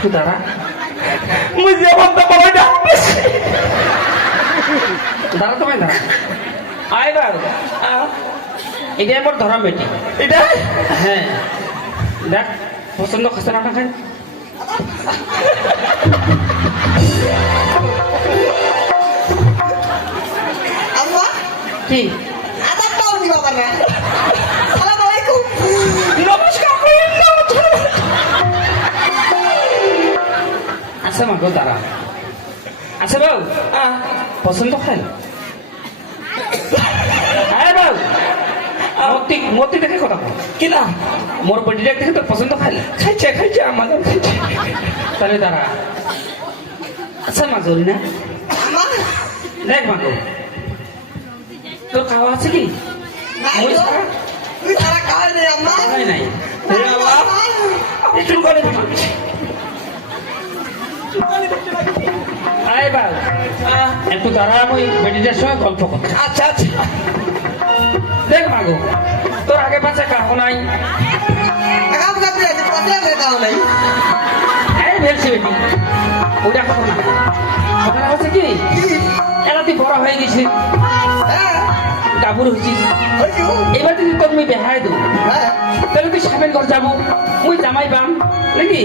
একটু দাঁড়া তো বাবা ডাক দাঁড়া তোমায় দাঁড়া আয় বার এটা আমার ধরা বেটি এটা হ্যাঁ। দেখ পছন্দ খাসা না খায় কি? আদার পাও নি মা গো দাঁড়া বাবু আহ, পছন্দ খায় আরে বাবু মূর্তি মূর্তি দেখে কথা বল কি না মোর বডিটা দেখে তো পছন্দ খাইলে খাইছে খাইছে আমাদের খাইছে। তাহলে দাঁড়া আচ্ছা মা জরি না? আম্মা দেখ মা গো তোর খাওয়া আছে কি? নাই ওই গো সারা? তুই তারা নেই নাই। গো, বাবা। আম্মা। একটু করে আহ, একটু দাঁড়া আমি বেটিটার সঙ্গে গল্প করতে আচ্ছা আচ্ছা। দেখ মা তোর আগে পাশে কাহো নাই। ওটা কথা। না হচ্ছে কি? এলা তুই বড় হয়ে গেছিস হ্যাঁ গাবুর হয়েছিস হইছো এবার যদি তোর মুই বেহাই দেবো? তাহলে তুই সাবেন ঘর যাব। মুই জামাই বাম নাকি?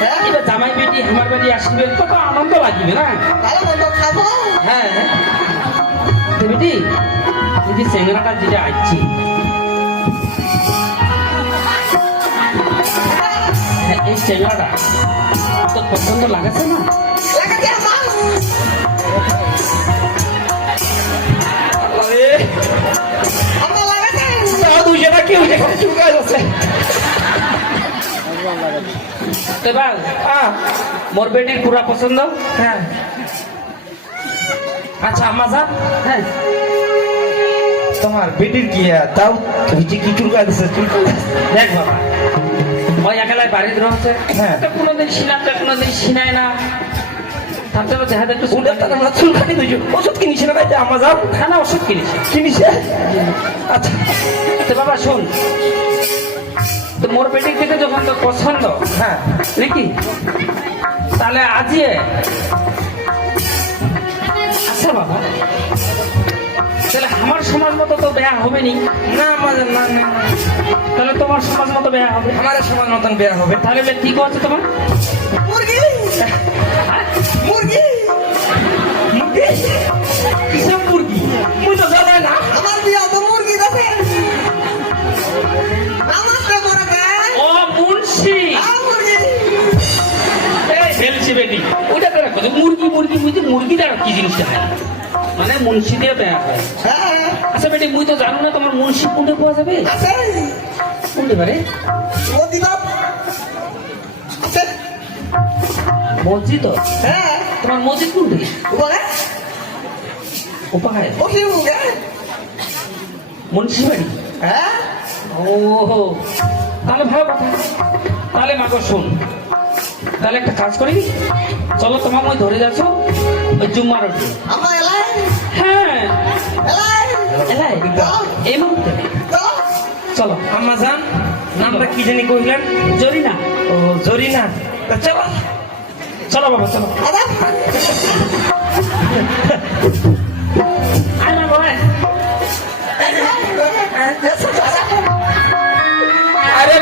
হ্যাঁ। এবার জামাই বেটি আমার বাড়ি আসবে। কত আনন্দ লাগবে না? হ্যাঁ। বেটি এই যে চেংড়াটা যেটা আসছি হ্যাঁ, এই চেংড়াটা তোর পছন্দ লাগাছে না? এবার আহ, মোর বেটির পুরা পছন্দ? হ্যাঁ। আচ্ছা আম্মা যা হ্যাঁ। তোমার বেটির কি তাও তুমি যে কি চুলকাই দিচ্ছে চুলকাই দেখ বাবা ওই একেলায় বাড়িতে রয়েছে হ্যাঁ। তো কোনোদিন সিনাতে কোনোদিন সিনায় না। তার দেখা একটু উঠে তার আমরা দুইশো ওষুধ কিনিস না ভাই? যাও। খানা ওষুধ কিনিস কিনিছে? আচ্ছা। তো বাবা শোন। তো মোর পেটির থেকে যখন তোর পছন্দ হ্যাঁ। নাকি তাহলে আজিয়ে। আচ্ছা বাবা। বেয়া হবে নি? না আমাদের না না। তাহলে তোমার সমাজ মতো বেয়া হবে। আমাদের সমাজ মতন বিয়া হবে। তাহলে কি আছে তোমার? মুরগি! মুরগি! মুরগি? কিসব মুরগি? মুই তো জানাই না। আমার বিয়া তো মুরগি আমার তো মরে ও মুন্সি! আ মুরগি! ফেলছি বেটি। মুরগি মুরগি দ্বারা কি জিনিসটা হয়? মানে মুন্সি দিয়ে বেয়া হয় হ্যাঁ। আচ্ছা বেটি মুই তো জানো না তোমার মুন্সি কোনটা পাওয়া যাবে। আছে। কোনটা পারে বাপ আছে। মসজিদ হ্যাঁ। তোমার মসজিদ কোনটা? উপায় ওকে মুন্সি বাড়ি? হ্যাঁ। ও তাহলে ভালো কথা। তাহলে মাগো শোন। তাহলে একটা কাজ করি। চলো তোমার মই ধরে যাচ্ছ ওই জুম্মার আমার এলাই? হ্যাঁ। এলাই এলাই এই মুহূর্তে। তো চলো। আম্মা যান নামটা কি জানি কহিলেন? জরিনা। ও জরিনা। তা চলো। চলো বাবা চলো। আরে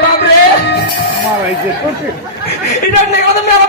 বাপরে। এটা নেই কথা মেলা